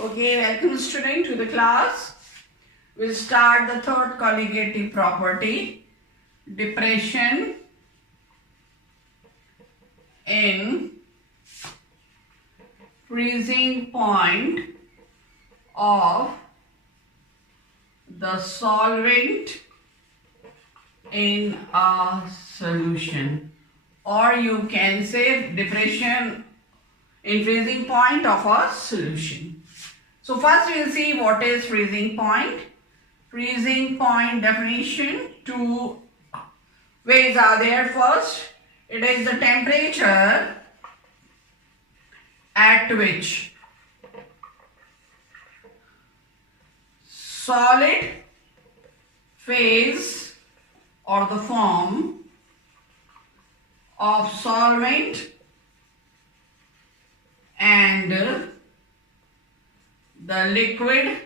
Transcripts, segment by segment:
Okay, welcome student to the class. We'll start the third colligative property, depression in freezing point of the solvent in a solution, or you can say depression in freezing point of a solution. So first we will see what is freezing point. Freezing point definition, two ways are there. First, it is the temperature at which solid phase or the form of solvent and the liquid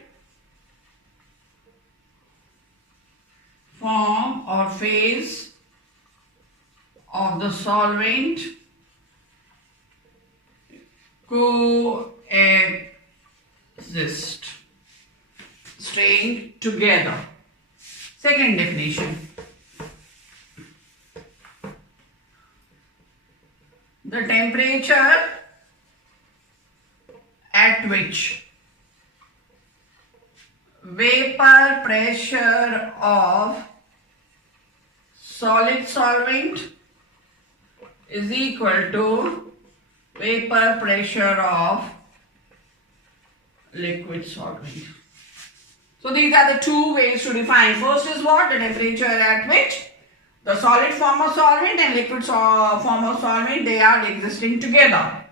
form or phase of the solvent coexist, staying together. Second definition, the temperature at which vapor pressure of solid solvent is equal to vapor pressure of liquid solvent. So these are the two ways to define. First is what? The temperature at which the solid form of solvent and liquid form of solvent, they are existing together.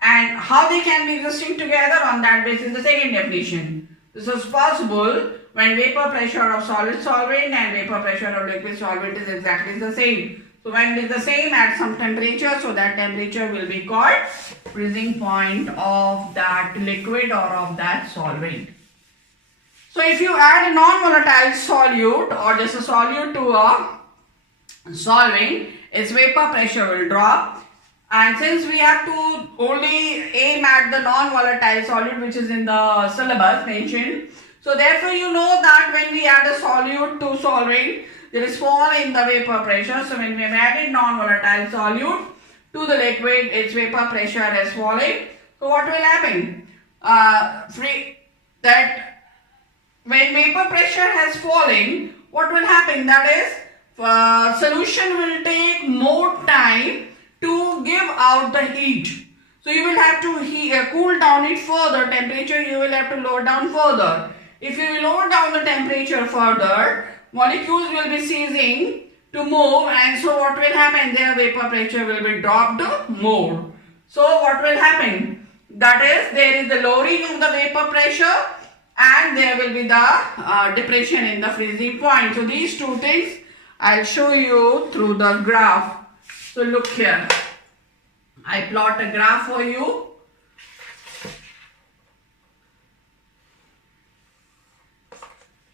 And how they can be existing together, on that basis the second definition. This is possible when vapor pressure of solid solvent and vapor pressure of liquid solvent is exactly the same. So when it is the same at some temperature, so that temperature will be called freezing point of that liquid or of that solvent. So if you add a non-volatile solute or just a solute to a solvent, its vapor pressure will drop. And since we have to only aim at the non-volatile solute which is in the syllabus mentioned, so therefore you know that when we add a solute to solvent, there is fall in the vapor pressure. So when we have added non-volatile solute to the liquid, its vapor pressure has fallen. So what will happen? When vapor pressure has fallen, what will happen? That is, solution will take more time to give out the heat. So you will have to cool down it further. Temperature you will have to lower down further. If you lower down the temperature further, molecules will be ceasing to move, and so what will happen? Their vapor pressure will be dropped more. So what will happen? That is, there is the lowering of the vapor pressure and there will be the depression in the freezing point. So these two things I'll show you through the graph. So look here, I plot a graph for you.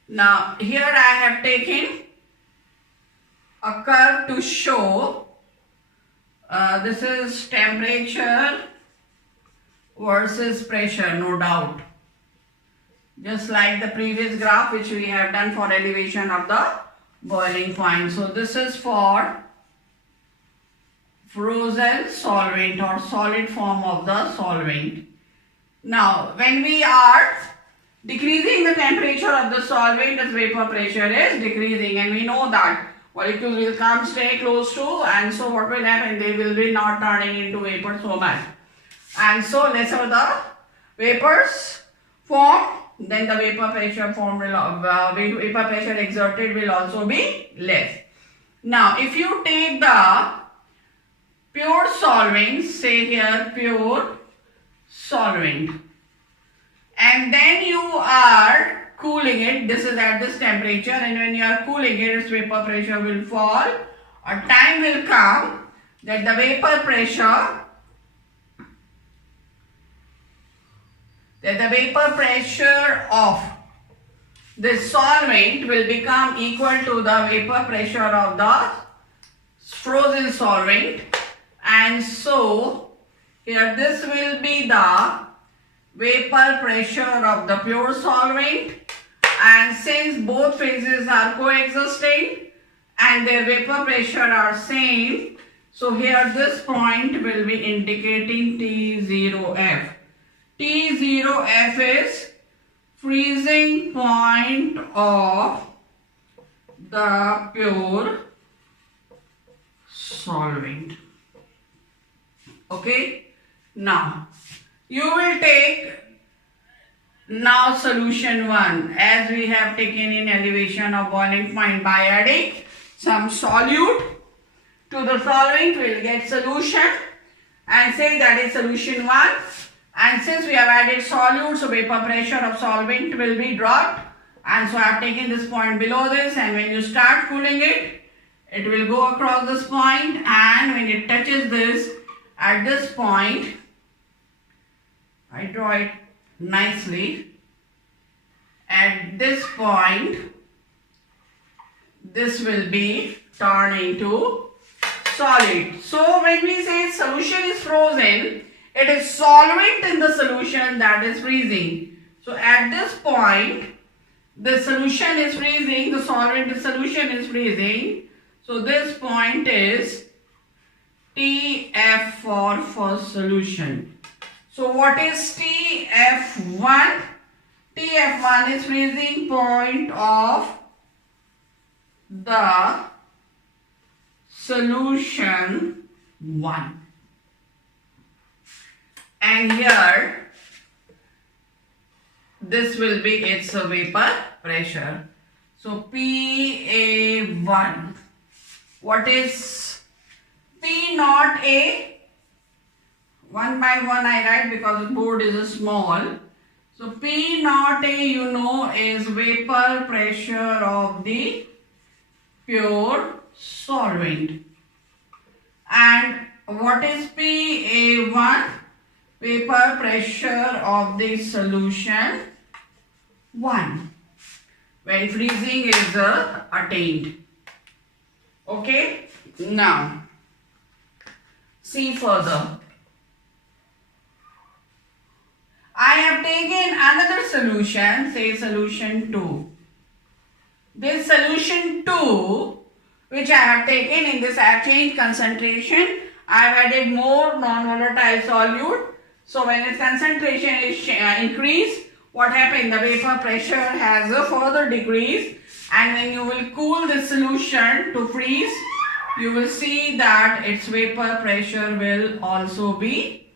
Now here I have taken a curve to show this is temperature versus pressure, no doubt. Just like the previous graph which we have done for elevation of the boiling point. So this is for frozen solvent or solid form of the solvent. Now when we are decreasing the temperature of the solvent, its vapor pressure is decreasing, and we know that molecules will come stay close to, and so what will happen? They will be not turning into vapor so much, and so lesser the vapors form, then the vapor pressure vapor pressure exerted will also be less. Now if you take the pure solvent, say here pure solvent, and then you are cooling it, this is at this temperature, and when you are cooling it, its vapor pressure will fall. A time will come that the vapor pressure of this solvent will become equal to the vapor pressure of the frozen solvent, and so here this will be the vapor pressure of the pure solvent, and since both phases are coexisting and their vapor pressure are same, so here this point will be indicating T0F. T0F is freezing point of the pure solvent. Okay, now you will take now solution 1 as we have taken in elevation of boiling point. By adding some solute to the solvent, we will get solution and say that is solution 1. And since we have added solute, so vapor pressure of solvent will be dropped, and so I have taken this point below this, and when you start cooling it, it will go across this point, and when it touches this at this point, I draw it nicely. At this point, this will be turned into solid. So when we say solution is frozen, it is solvent in the solution that is freezing. So at this point, the solution is freezing, the solvent, the solution is freezing. So this point is TF for first solution. So what is TF1? TF1 is freezing point of the solution 1. And here this will be its vapor pressure. So PA1. What is P naught A? One by one I write because the board is small. So P naught A, you know, is vapor pressure of the pure solvent. And what is PA1? Vapor pressure of the solution 1 when freezing is attained. Okay, now see further. I have taken another solution, say solution 2. This solution 2, which I have taken in this, I have changed concentration. I have added more non-volatile solute. So when its concentration is increased, what happens? The vapor pressure has a further decrease, and when you will cool the solution to freeze, you will see that its vapor pressure will also be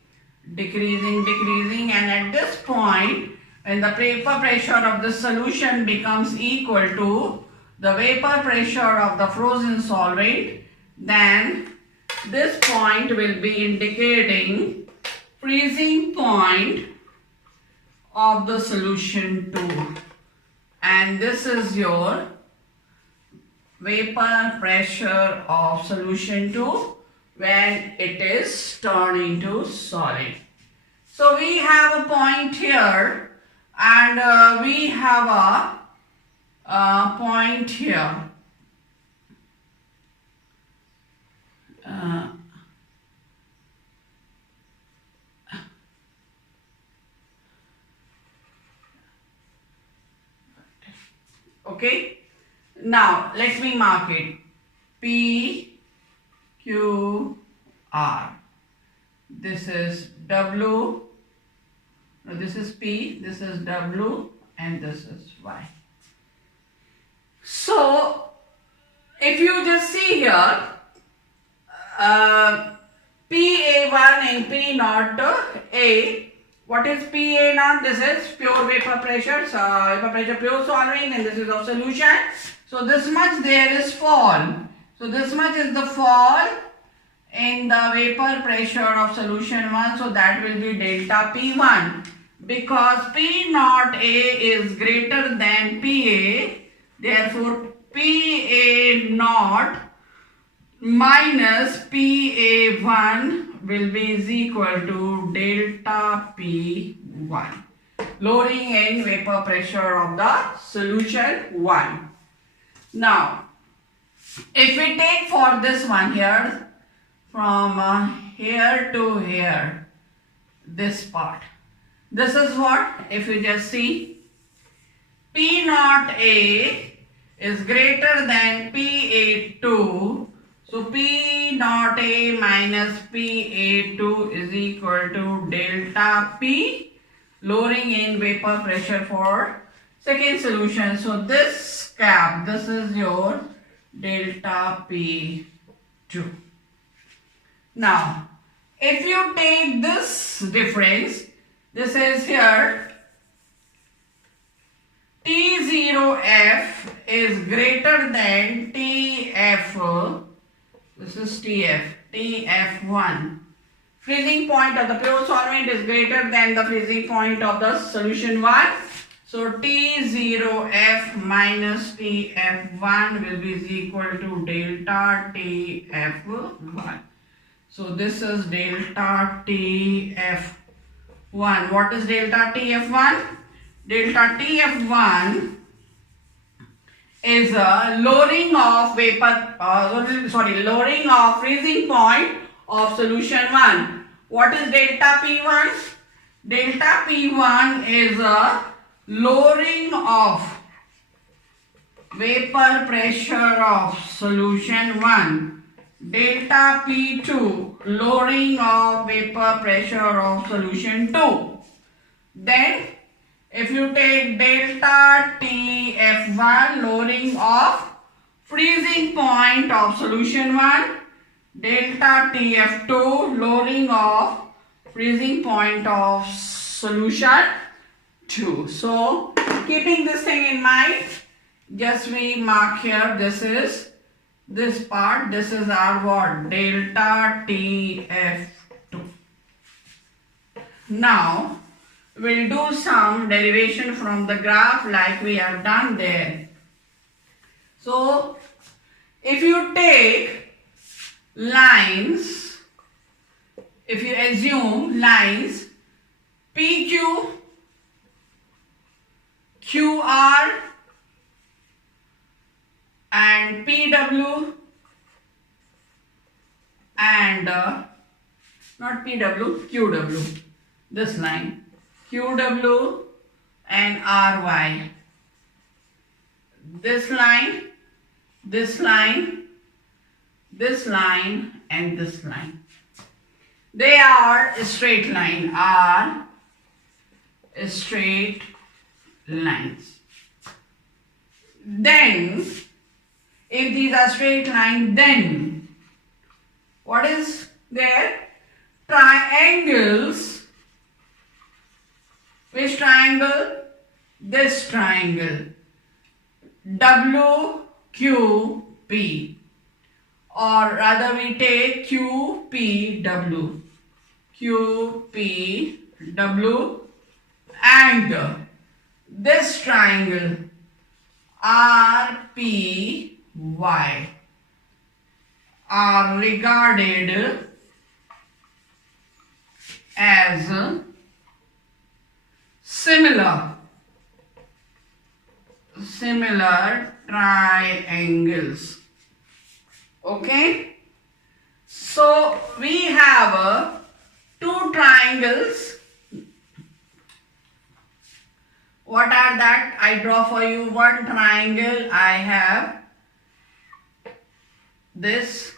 decreasing, and at this point, when the vapor pressure of the solution becomes equal to the vapor pressure of the frozen solvent, then this point will be indicating freezing point of the solution 2, and this is your vapor pressure of solution 2 when it is turned into solid. So we have a point here, and we have a point here. Okay, now let me mark it. P, Q, R. This is W. No, this is P, this is W, and this is Y. So, if you just see here, PA1 and P naught A. What is PA naught? This is pure vapor pressure, vapor pressure pure solvent, and this is of solution. So this much there is fall. So this much is the fall in the vapor pressure of solution 1. So that will be delta P1, because P naught A is greater than PA. Therefore PA naught minus PA1 will be is equal to delta P1, lowering in vapor pressure of the solution 1. Now, if we take for this one here, from here to here, this part, This is what, if you just see, P naught A is greater than PA2. So P naught A minus PA2 is equal to delta P, lowering in vapor pressure for second solution. So this cap, this is your delta P2. Now, if you take this difference, this is here, T0F is greater than TF, this is TF, TF1. Freezing point of the pure solvent is greater than the freezing point of the solution 1. So T0F minus TF1 will be equal to delta TF1. So this is delta TF1. What is delta TF1? Delta TF1 is a lowering of lowering of freezing point of solution 1. What is delta P1? Delta P1 is a lowering of vapor pressure of solution 1. Delta P2, lowering of vapor pressure of solution 2. Then if you take delta TF1, lowering of freezing point of solution 1, delta TF2, lowering of freezing point of solution 2. So keeping this thing in mind, just we mark here, this is this part, this is our what? Delta TF2. Now we'll do some derivation from the graph like we have done there. So if you take lines, if you assume lines PQ, QR and PW and not PW, QW, this line, QW and RY, this line, this line, this line and this line. They are a straight line, are straight lines. Then if these are straight line, then what is there? Triangles. Which triangle? This triangle. WQP, or rather we take QPW. QPW and this triangle RPY are regarded as similar triangles. Okay, so we have two triangles. What are that? I draw for you one triangle. I have this,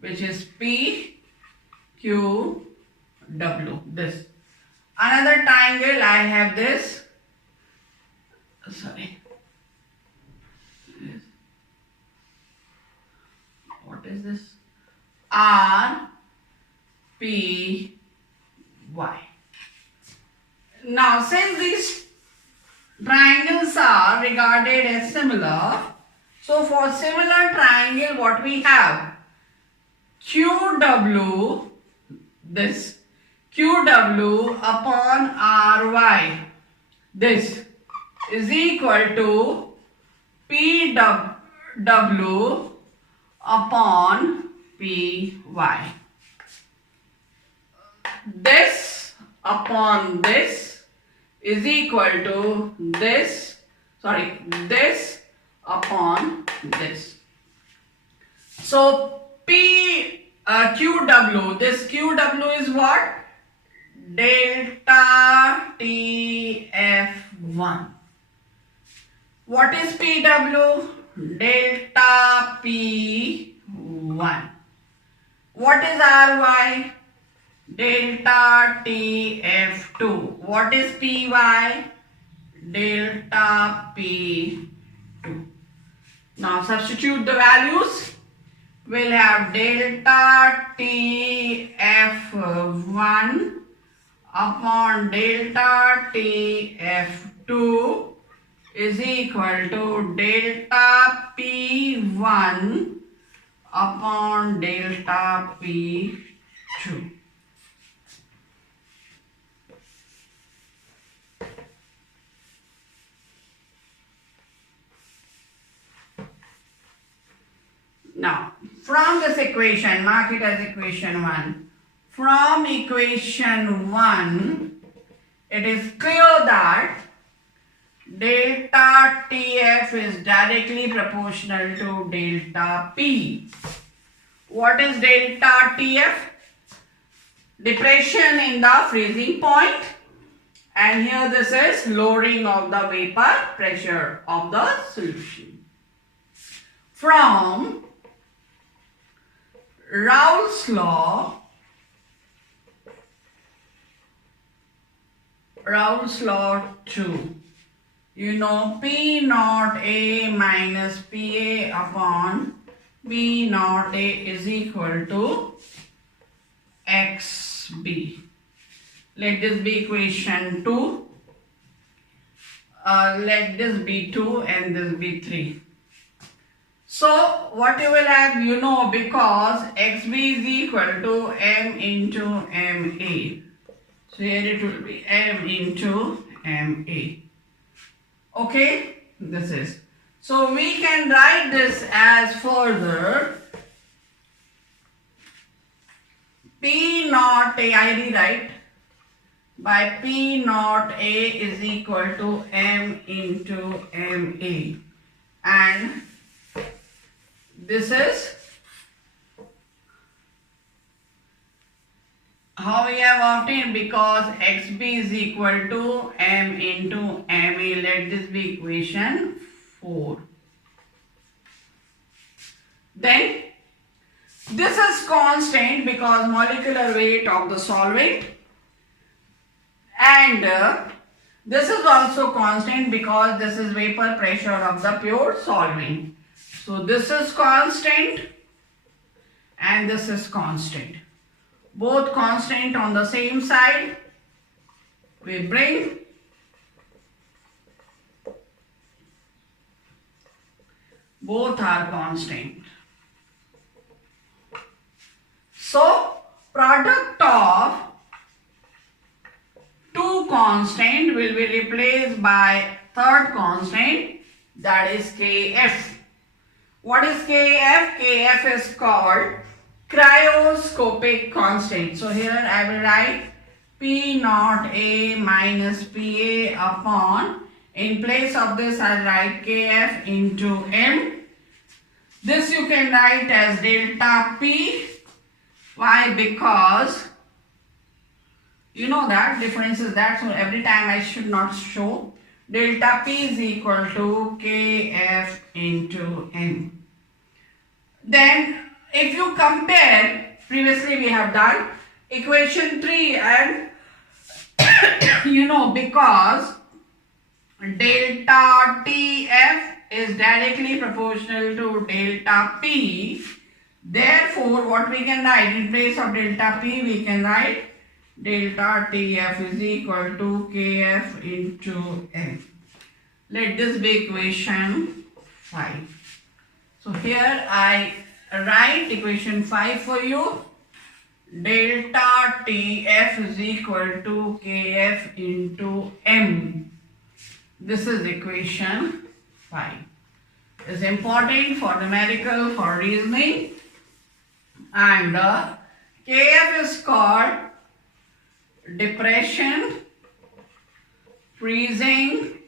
which is PQW, this. Another triangle, I have this, sorry, what is this? RPY. Now since these triangles are regarded as similar, so for similar triangle what we have? QW, this QW upon RY, this is equal to PW upon PY. This upon this is equal to this, this upon this. So QW, this QW is what? delta TF1. What is PW? Delta P1. What is RY? Delta TF2. What is PY? Delta P2. Now substitute the values. We'll have delta TF1 upon delta TF2 is equal to delta P1 upon delta P2. Now, from this equation, mark it as equation 1. From equation 1, it is clear that delta TF is directly proportional to delta P. What is delta TF? Depression in the freezing point, and here this is lowering of the vapor pressure of the solution. From Raoult's law 2, you know P naught A minus PA upon B naught A is equal to XB. Let this be equation 2. Let this be 2 and this be 3. So what you will have, you know, because XB is equal to M into MA. So here it will be M into MA. Okay, this is. So we can write this as further P naught A, I rewrite by P naught A is equal to M into MA, and this is how we have obtained, because XB is equal to M into MA. Let this be equation 4. Then this is constant because molecular weight of the solvent, and this is also constant because this is vapor pressure of the pure solvent. So this is constant and this is constant. Both constant on the same side. We bring both are constant. So product of two constant will be replaced by third constant, that is Kf. What is Kf? Kf is called cryoscopic constant. So here I will write P naught A minus PA upon, in place of this I will write Kf into M. This you can write as delta P. Why? Because you know that difference is that, so every time I should not show. Delta P is equal to Kf into M. Then if you compare, previously we have done equation 3, and you know, because delta TF is directly proportional to delta P, therefore what we can write, in place of delta P we can write delta TF is equal to Kf into M. Let this be equation 5. So here I write equation 5 for you. Delta TF is equal to Kf into M. This is equation 5. It's important for numerical, for reasoning, and Kf is called depression freezing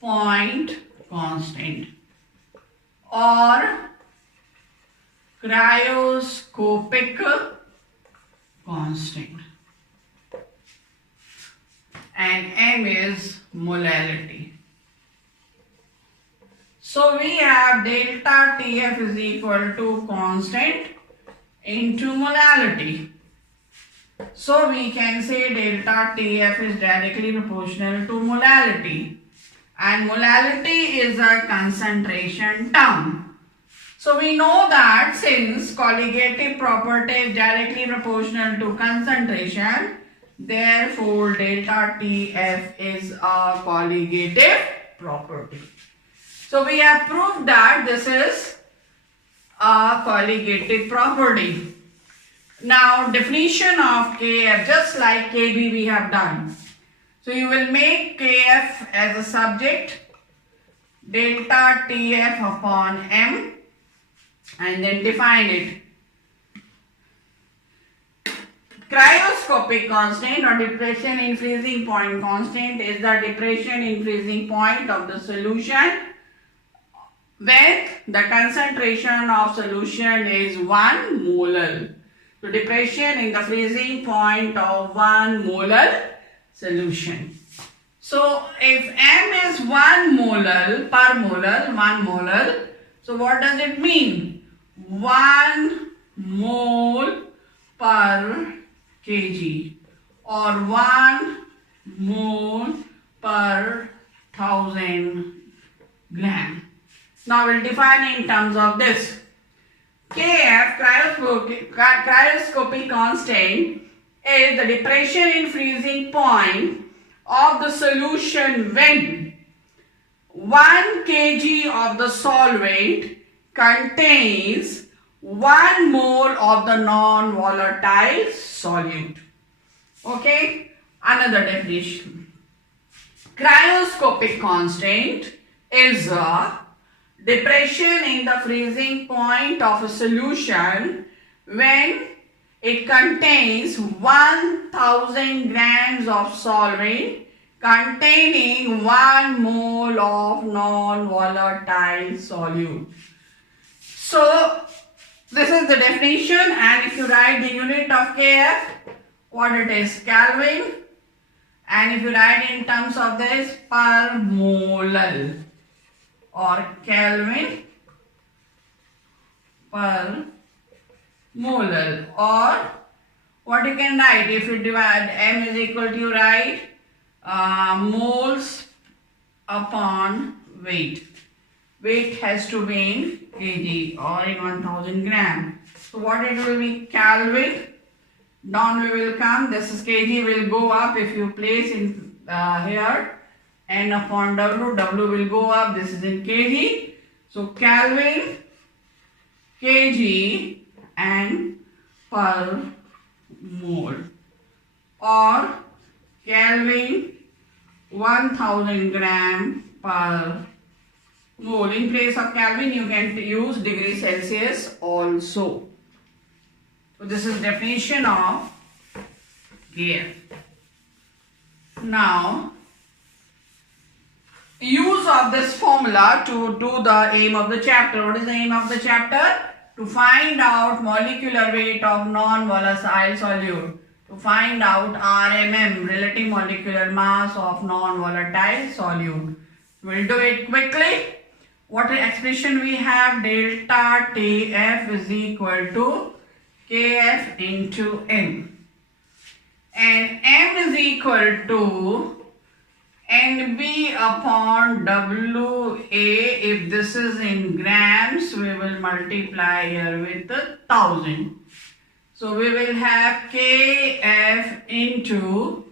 point constant or cryoscopic constant. and M is molality. So we have delta TF is equal to constant into molality. So we can say delta TF is directly proportional to molality, and molality is a concentration term. So we know that since colligative property is directly proportional to concentration, therefore delta TF is a colligative property. So we have proved that this is a colligative property. Now definition of Kf, just like Kb we have done. So you will make Kf as a subject, delta Tf upon M, and then define it. Cryoscopic constant or depression in freezing point constant is the depression in freezing point of the solution when the concentration of solution is 1 molar. So depression in the freezing point of 1 molar solution. So if M is 1 molar per molar, 1 molar, so what does it mean? 1 mole per kg or 1 mole per 1000 gram. Now we'll define in terms of this. Kf, cryoscopic constant, is the depression in freezing point of the solution when 1 kg of the solvent contains 1 mole of the non-volatile solute. Okay, another definition. Cryoscopic constant is a depression in the freezing point of a solution when it contains 1000 grams of solvent containing 1 mole of non-volatile solute. So this is the definition, and if you write the unit of Kf, what it is? Kelvin, and if you write in terms of this, per molal or Kelvin per molal, or what you can write if you divide M is equal to, you write moles upon weight. Weight has to be in kg or in 1000 gram. So what it will be? Kelvin, down we will come, this is kg, will go up if you place in here, N upon W, W will go up, this is in kg. So Kelvin, kg and per mole, or Kelvin 1000 gram per mole. In place of Kelvin you can use degree Celsius also. So this is definition of Kf. Now use of this formula to do the aim of the chapter. What is the aim of the chapter? To find out molecular weight of non-volatile solute. To find out RMM, relative molecular mass of non-volatile solute. We'll do it quickly. What expression we have? Delta Tf is equal to Kf into M. And M is equal to NB upon WA. If this is in grams, we will multiply here with 1000. So we will have Kf into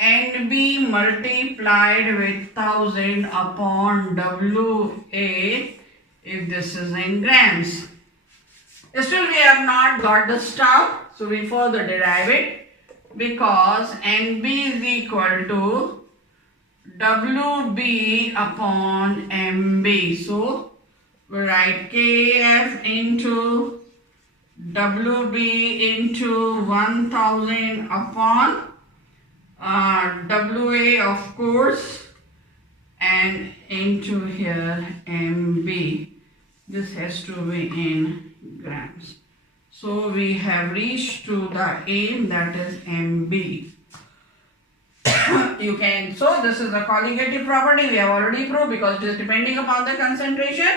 NB multiplied with 1000 upon WA if this is in grams. Still we have not got the stuff, so we further derive it, because NB is equal to WB upon MB. So we write Kf into WB into 1000 upon WA, of course, and into here MB. This has to be in grams. So we have reached to the aim, that is MB. you can, so this is a colligative property we have already proved because it is depending upon the concentration,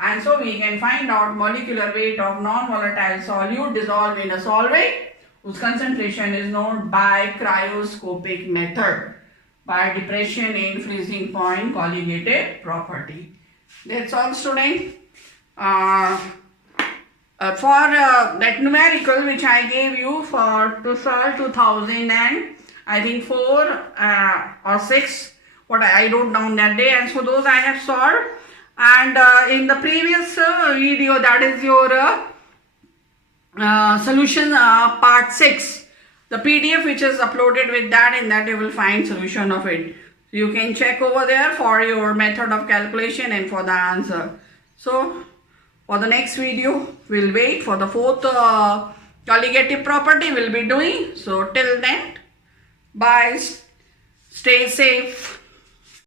and so we can find out molecular weight of non-volatile solute dissolved in a solvent whose concentration is known by cryoscopic method by depression in freezing point colligative property. That's all, student. For that numerical which I gave you for to solve 2000 and I think 4 or 6, what I wrote down that day, and so those I have solved. And in the previous video, that is your solution part 6, the PDF which is uploaded with that, in that you will find solution of it. You can check over there for your method of calculation and for the answer. So for the next video, we'll wait for the 4th colligative property we'll be doing. So till then, bye, stay safe.